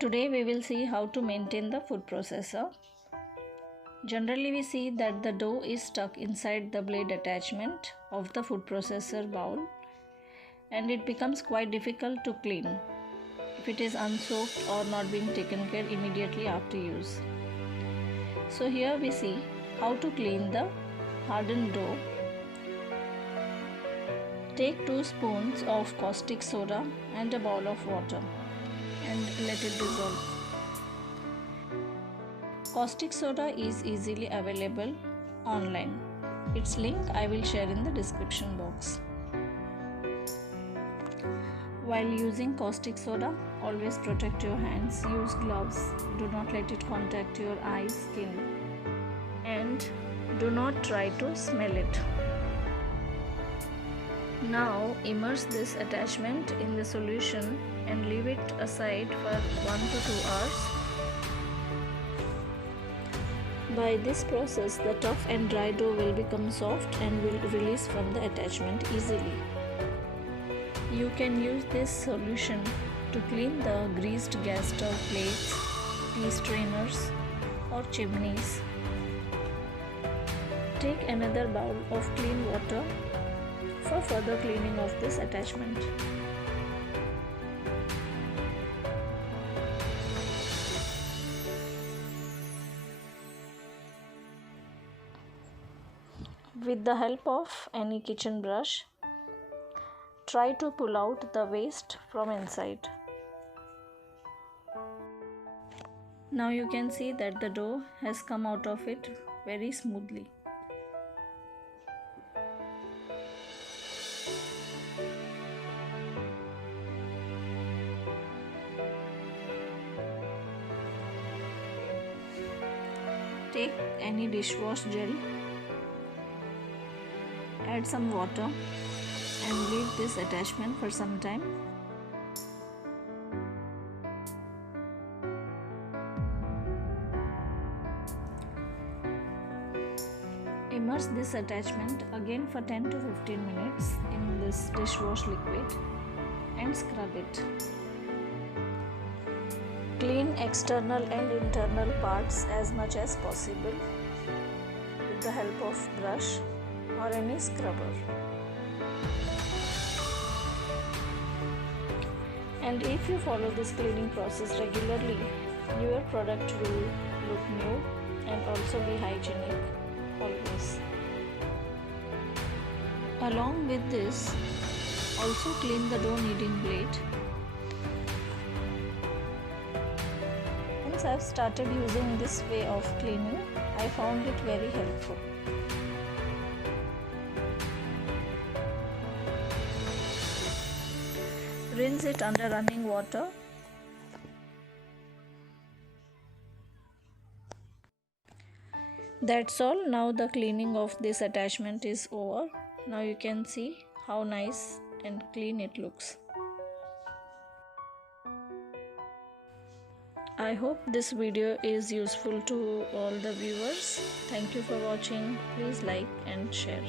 Today we will see how to maintain the food processor. Generally we see that the dough is stuck inside the blade attachment of the food processor bowl and it becomes quite difficult to clean if it is unsoaked or not being taken care immediately after use. So here we see how to clean the hardened dough. Take 2 spoons of caustic soda and a bowl of water and let it dissolve. Caustic soda is easily available online. Its link I will share in the description box. While using caustic soda, always protect your hands. Use gloves. Do not let it contact your eyes, skin, and do not try to smell it. Now immerse this attachment in the solution and leave it aside for 1 to 2 hours. By this process, the tough and dry dough will become soft and will release from the attachment easily. You can use this solution to clean the greased gas stove plates, tea strainers or chimneys. Take another bowl of clean water for further cleaning of this attachment. With the help of any kitchen brush, try to pull out the waste from inside. Now you can see that the dough has come out of it very smoothly. Take any dishwash gel, add some water and leave this attachment for some time. Immerse this attachment again for 10 to 15 minutes in this dishwash liquid and scrub it. Clean external and internal parts as much as possible with the help of brush or any scrubber. And if you follow this cleaning process regularly, your product will look new and also be hygienic always. Along with this, also clean the dough kneading blade. Once I've started using this way of cleaning, I found it very helpful. Rinse it under running water. That's all. Now the cleaning of this attachment is over. Now you can see how nice and clean it looks. I hope this video is useful to all the viewers. Thank you for watching. Please like and share.